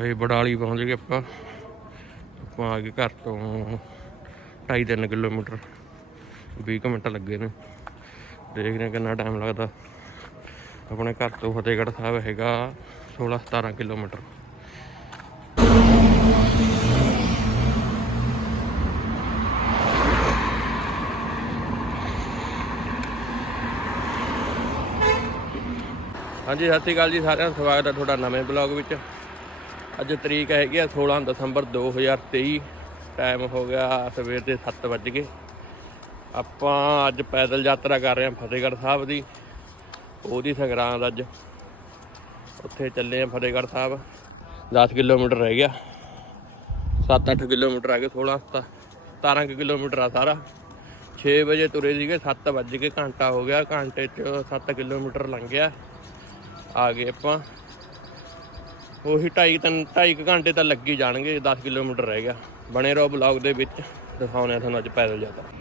ਅਸੀਂ ਬੜਾਲੀ ਪਹੁੰਚ ਗਏ ਆਪਾਂ। ਆਪਾਂ ਆ ਗਏ ਘਰ ਤੋਂ 2.5-3 ਕਿਲੋਮੀਟਰ। 20 ਕੁ ਮਿੰਟ ਲੱਗੇ ਨੇ। ਦੇਖਦੇ ਹਾਂ ਕਿੰਨਾ ਟਾਈਮ ਲੱਗਦਾ। ਆਪਣੇ ਘਰ ਤੋਂ ਫਤਿਹਗੜ੍ਹ ਸਾਹਿਬ ਹੈਗਾ 16-17 ਕਿਲੋਮੀਟਰ। ਹਾਂਜੀ, ਸਤਿ ਸ਼੍ਰੀ ਅਕਾਲ ਜੀ ਸਾਰਿਆਂ ਦਾ। ਸਵਾਗਤ ਹੈ ਤੁਹਾਡਾ ਨਵੇਂ ਬਲੌਗ ਵਿੱਚ। ਅੱਜ ਤਰੀਕ ਹੈਗੀ ਆ 16 ਦਸੰਬਰ 2023 ਟਾਈਮ ਹੋ ਗਿਆ ਸਵੇਰ ਦੇ 7 ਵੱਜ ਗਏ। ਆਪਾਂ ਅੱਜ ਪੈਦਲ ਯਾਤਰਾ ਕਰ ਰਹੇ ਹਾਂ ਫਤਿਹਗੜ੍ਹ ਸਾਹਿਬ ਦੀ। ਉਹਦੀ ਸੰਗਰਾਂਦ ਅੱਜ। ਉੱਥੇ ਚੱਲੇ ਆ ਫਤਿਹਗੜ੍ਹ ਸਾਹਿਬ। 10 ਕਿਲੋਮੀਟਰ ਰਹਿ ਗਿਆ। 7-8 ਕਿਲੋਮੀਟਰ ਆ ਗਏ 16 17 ਕੁ ਕਿਲੋਮੀਟਰ ਆ ਸਾਰਾ। 6 ਵਜੇ ਤੁਰੇ ਸੀਗੇ 7 ਵੱਜ ਕੇ ਘੰਟਾ ਹੋ ਗਿਆ। ਘੰਟੇ ਚ 7 ਕਿਲੋਮੀਟਰ ਲੰਘ ਗਿਆ ਆ ਗਏ ਆਪਾਂ। ਉਹੀ 2.5 ਤਿੰਨ 2.5 ਘੰਟੇ ਤਾਂ ਲੱਗ ਹੀ ਜਾਣਗੇ 10 ਕਿਲੋਮੀਟਰ ਰਹਿ ਗਿਆ। ਬਣੇ ਰਹੋ ਬਲੌਗ ਦੇ ਵਿੱਚ ਦਿਖਾਉਣੇ ਆ ਤੁਹਾਨੂੰ ਅੱਜ ਪੈਦਲ ਯਾਤਰਾ।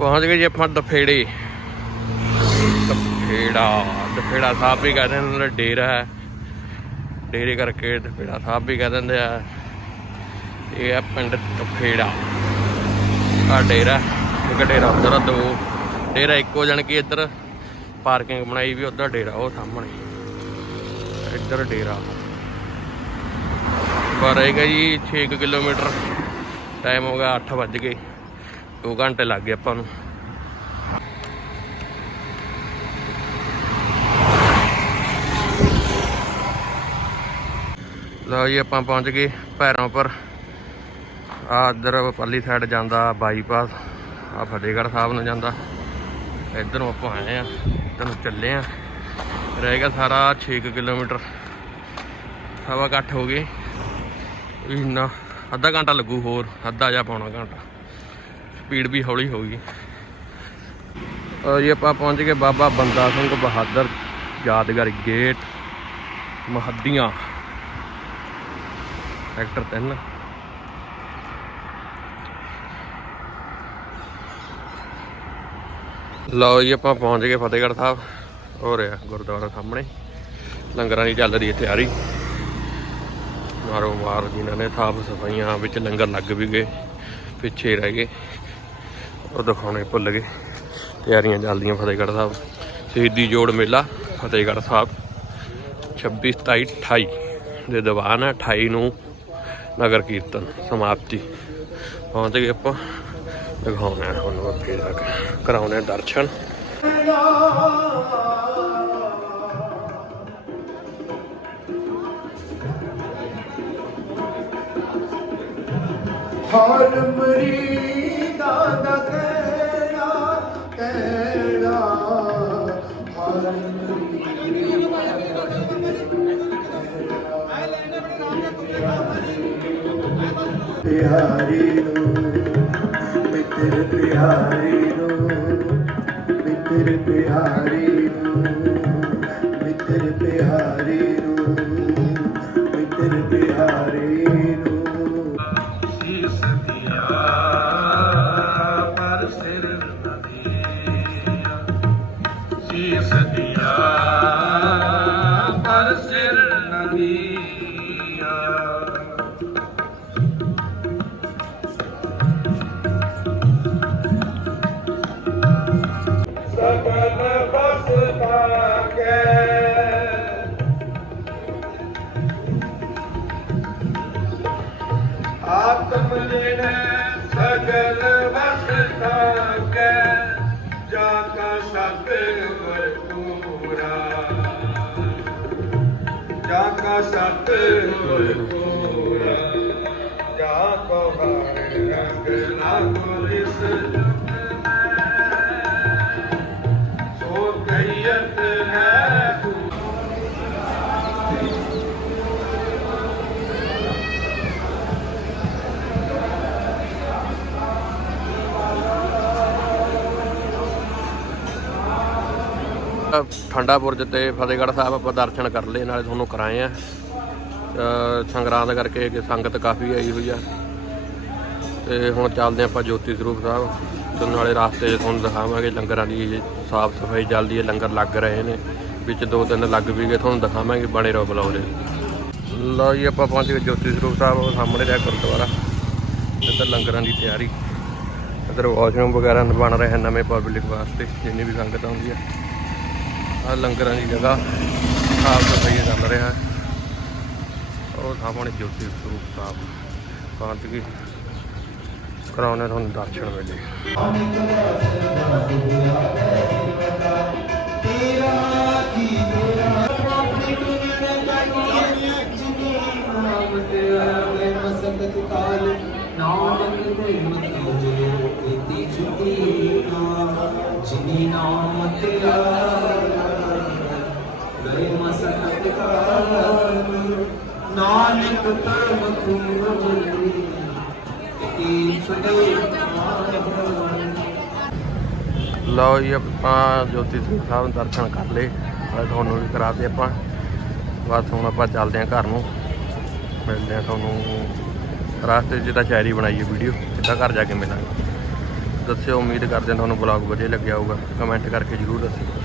ਪਹੁੰਚ ਗਏ ਜੀ ਆਪਾਂ ਦਫੇੜੇ। ਦਫੇੜਾ ਦਫੇੜਾ ਸਾਹਿਬ ਵੀ ਕਹਿੰਦੇ ਨੇ ਡੇਰਾ ਹੈ। ਡੇਰੇ ਕਰਕੇ ਦਫੇੜਾ ਸਾਹਿਬ ਵੀ ਕਹਿ ਦਿੰਦੇ ਆ। ਇਹ ਆ ਪਿੰਡ ਦਫੇੜਾ। ਆ ਡੇਰਾ ਇੱਕ ਡੇਰਾ ਉਧਰ ਦੋ। ਡੇਰਾ ਇੱਕੋ ਜਣ ਕੀ ਇੱਧਰ ਪਾਰਕਿੰਗ ਬਣਾਈ ਵੀ ਉਧਰ ਡੇਰਾ, ਉਹ ਸਾਹਮਣੇ। ਇੱਧਰ ਡੇਰਾ। ਪਰ ਹੈਗਾ ਜੀ 6 ਕਿਲੋਮੀਟਰ ਟਾਈਮ ਹੋ ਗਿਆ 8 ਵੱਜ ਗਏ। 2 ਘੰਟੇ ਲੱਗ ਗਏ ਆਪਾਂ ਨੂੰ। ਲਓ ਜੀ, ਆਪਾਂ ਪਹੁੰਚ ਗਏ ਪੈਰਾਂ ਉੱਪਰ। ਆ ਇੱਧਰ ਪੱਲੀ ਸਾਈਡ ਜਾਂਦਾ ਬਾਈਪਾਸ ਆ ਫਤਿਹਗੜ੍ਹ ਸਾਹਿਬ ਨੂੰ ਜਾਂਦਾ। ਇੱਧਰ ਆਪਾਂ ਆਏ ਆ ਇੱਧਰ ਚੱਲੇ ਆ ਰਹਿ ਗਿਆ ਸਾਰਾ 6 ਕਿਲੋਮੀਟਰ। ਸਵਾ ਘੱਟ ਹੋ ਗਈ ਇੰਨਾ, ਅੱਧਾ ਘੰਟਾ ਲੱਗੂ ਹੋਰ, ਅੱਧਾ ਜਾਂ ਪੌਣਾ ਘੰਟਾ। ਸਪੀਡ ਵੀ ਹੌਲੀ ਹੋ ਗਈ। ਔਰ ਜੀ ਆਪਾਂ ਪਹੁੰਚ ਗਏ ਬਾਬਾ ਬੰਦਾ ਸਿੰਘ ਬਹਾਦਰ ਯਾਦਗਾਰ ਗੇਟ ਮਹੱਦੀਆਂ ਸੈਕਟਰ 3 ਲਓ ਜੀ ਆਪਾਂ ਪਹੁੰਚ ਗਏ ਫਤਿਹਗੜ੍ਹ ਸਾਹਿਬ। ਹੋ ਰਿਹਾ ਗੁਰਦੁਆਰਾ ਸਾਹਮਣੇ। ਲੰਗਰਾਂ ਦੀ ਚੱਲ ਰਹੀ ਹੈ ਤਿਆਰੀ। ਮਾਰੋ ਮਾਰ ਜਿਨ੍ਹਾਂ ਨੇ ਸਾਫ਼ ਸਫਾਈਆਂ ਵਿੱਚ ਲੰਗਰ ਲੱਗ ਵੀ ਗਏ, ਪਿੱਛੇ ਰਹਿ ਗਏ। ਉਹ ਦਿਖਾਉਣੇ ਭੁੱਲ ਗਏ। ਤਿਆਰੀਆਂ ਚੱਲਦੀਆਂ ਫਤਿਹਗੜ੍ਹ ਸਾਹਿਬ। ਸ਼ਹੀਦੀ ਜੋੜ ਮੇਲਾ, ਫਤਿਹਗੜ੍ਹ ਸਾਹਿਬ। 26 27 28 ਦੇ ਦੀਵਾਨ ਹੈ 28 ਨੂੰ ਨਗਰ ਕੀਰਤਨ ਸਮਾਪਤੀ। ਪਹੁੰਚ ਗਏ ਆਪਾਂ। ਦਿਖਾਉਣੇ ਆ ਤੁਹਾਨੂੰ ਅੱਗੇ ਜਾ ਕੇ। ਕਰਾਉਣੇ ਆ ਦਰਸ਼ਨ। ਹਰ ਮਰੀਦਾ ਪਿਆਰੀ ਨੂੰ ਮਿੱਤਰ ਪਿਆਰੀ ਨੂੰ ਮਿੱਤਰ ਪਿਆਰੀ ਨੂੰ ਮਿੱਤਰ ਪਿਆਰੀ ਨੂੰ ਸੀਸ ਦਿਆ ਪਰ ਸਿਰ ਨਦੀਆ ਸਗਲ ਬਸ ਤਾਕੇ ਆਤਮ ਲੈਣਾ ਸਗਲ ਵਸ ਥਾਕੈ ਸਤ ਗੁਰ ਪੂਰਾ ਜਾ ਕੋ ਹਰ ਰੰਗ ਲਾਗੋ ਇਸ ਸੋ ਕਈਤ ਹੈ ਠੰਡਾ ਬੁਰਜ ਤੇ ਫਤਿਹਗੜ੍ਹ ਸਾਹਿਬ ਆਪਾਂ ਦਰਸ਼ਨ ਕਰ ਲਏ, ਨਾਲੇ ਤੁਹਾਨੂੰ ਕਰਾਏ ਆ। ਸੰਗਰਾਂਦ ਕਰਕੇ ਕਿ ਸੰਗਤ ਕਾਫੀ ਆਈ ਹੋਈ ਆ। ਤੇ ਹੁਣ ਚੱਲਦੇ ਆਪਾਂ ਜੋਤੀ ਸਰੂਪ ਸਾਹਿਬ। ਤੇ ਨਾਲੇ ਰਾਸਤੇ 'ਚ ਤੁਹਾਨੂੰ ਦਿਖਾਵਾਂਗੇ ਲੰਗਰਾਂ ਦੀ ਸਾਫ਼ ਸਫ਼ਾਈ ਚੱਲਦੀ ਹੈ, ਲੰਗਰ ਲੱਗ ਰਹੇ ਨੇ। ਵਿੱਚ ਦੋ ਤਿੰਨ ਲੱਗ ਵੀ ਗਏ, ਤੁਹਾਨੂੰ ਦਿਖਾਵਾਂਗੇ ਬਣੇ ਰਹੋ ਬਲੌਗ ਦੇ। ਲਓ ਜੀ, ਆਪਾਂ ਪਹੁੰਚ ਗਏ ਜੋਤੀ ਸਰੂਪ ਸਾਹਿਬ ਸਾਹਮਣੇ ਦਾ ਗੁਰਦੁਆਰਾ। ਇੱਧਰ ਲੰਗਰਾਂ ਦੀ ਤਿਆਰੀ। ਇੱਧਰ ਵਾਸ਼ਰੂਮ ਵਗੈਰਾ ਬਣ ਰਹੇ ਹਨ ਨਵੇਂ ਪਬਲਿਕ ਵਾਸਤੇ, ਜਿੰਨੀ ਵੀ ਸੰਗਤ ਆਉਂਦੀ ਹੈ ਆ ਲੰਗਰਾਂ ਦੀ ਜਗ੍ਹਾ ਸਾਫ਼ ਸਫ਼ਾਈ ਚੱਲ ਰਿਹਾ ਹੈ। ਉਹ ਸਾਹਮਣੇ ਜੋਤੀ ਸਰੂਪ ਸਾਹਿਬ ਪਹੁੰਚ ਗਏ ਕਰਾਉਣੇ ਤੁਹਾਨੂੰ ਦਰਸ਼ਨ ਵੇਲੇ। ਜਿਨੀ ਨਾਮ ਤੇਰਾ ਮਸਕਤ ਕਾਲ ਨਾਨਕ ਤਰਮ ਖੂਜਲੀ ਕੀ ਸੁਦੇ ਲਓ ਜੀ, ਆਪਾਂ ਜੋਤੀ ਸਿੰਘ ਸਾਹਿਬ ਦੇ ਦਰਸ਼ਨ ਕਰ ਲਏ। ਅੱਜ ਤੁਹਾਨੂੰ ਵੀ ਕਰਾਤੇ ਆਪਾਂ। ਬਸ ਹੁਣ ਆਪਾਂ ਚੱਲਦੇ ਹਾਂ ਘਰ ਨੂੰ। ਮਿਲਦੇ ਹਾਂ ਤੁਹਾਨੂੰ। ਰਾਸਤੇ 'ਚ ਤਾਂ ਸ਼ਾਇਰੀ ਬਣਾਈਏ ਵੀਡੀਓ ਸਿੱਧਾ ਘਰ ਜਾ ਕੇ ਮਿਲਾਂਗੇ। ਦੱਸਿਓ, ਉਮੀਦ ਕਰਦੇ ਹਾਂ ਤੁਹਾਨੂੰ ਬਲੌਗ ਵਧੀਆ ਲੱਗਿਆ ਹੋਊਗਾ। ਕਮੈਂਟ ਕਰਕੇ ਜਰੂਰ ਦੱਸਿਓ।